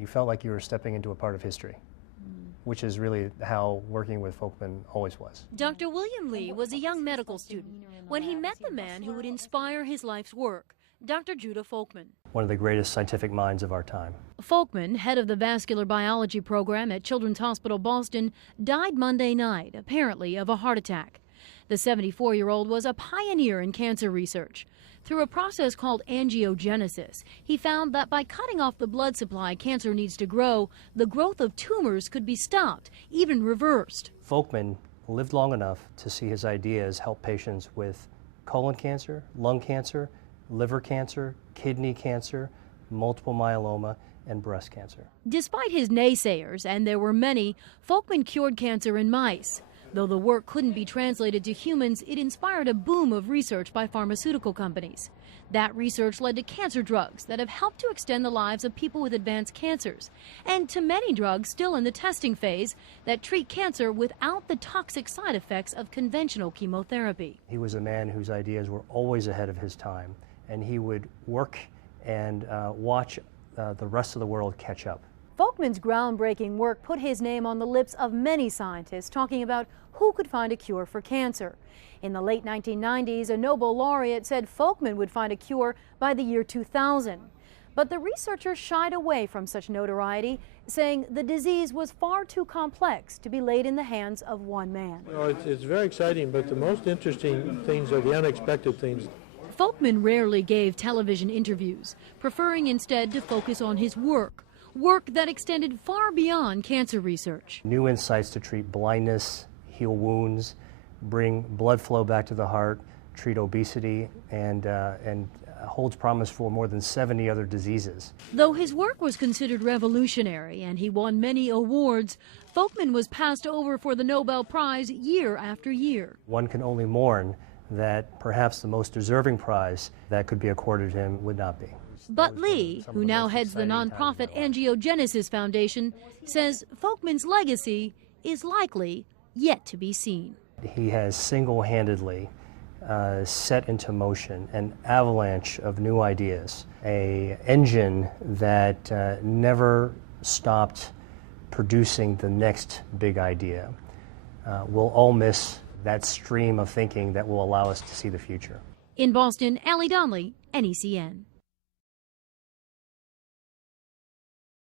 You felt like you were stepping into a part of history, which is really how working with Folkman always was. Dr. William Lee was a young medical student when he met the man who would inspire his life's work, Dr. Judah Folkman. One of the greatest scientific minds of our time. Folkman, head of the vascular biology program at Children's Hospital Boston, died Monday night, apparently of a heart attack. The 74-year-old was a pioneer in cancer research. Through a process called angiogenesis, he found that by cutting off the blood supply cancer needs to grow, the growth of tumors could be stopped, even reversed. Folkman lived long enough to see his ideas help patients with colon cancer, lung cancer, liver cancer, kidney cancer, multiple myeloma, and breast cancer. Despite his naysayers, and there were many, Folkman cured cancer in mice. Though the work couldn't be translated to humans, it inspired a boom of research by pharmaceutical companies. That research led to cancer drugs that have helped to extend the lives of people with advanced cancers, and to many drugs still in the testing phase that treat cancer without the toxic side effects of conventional chemotherapy. He was a man whose ideas were always ahead of his time, and he would work and watch the rest of the world catch up. Folkman's groundbreaking work put his name on the lips of many scientists talking about who could find a cure for cancer. In the late 1990s, a Nobel laureate said Folkman would find a cure by the year 2000. But the researcher shied away from such notoriety, saying the disease was far too complex to be laid in the hands of one man. Well, it's very exciting, but the most interesting things are the unexpected things. Folkman rarely gave television interviews, preferring instead to focus on his work that extended far beyond cancer research. New insights to treat blindness, heal wounds, bring blood flow back to the heart, treat obesity, and holds promise for more than 70 other diseases. Though his work was considered revolutionary and he won many awards, Folkman was passed over for the Nobel Prize year after year. One can only mourn that perhaps the most deserving prize that could be accorded him would not be. But Lee, who now heads the nonprofit Angiogenesis Foundation, says Folkman's legacy is likely yet to be seen. He has single-handedly set into motion an avalanche of new ideas, an engine that never stopped producing the next big idea. We'll all miss that stream of thinking that will allow us to see the future. In Boston, Allie Donnelly, NECN.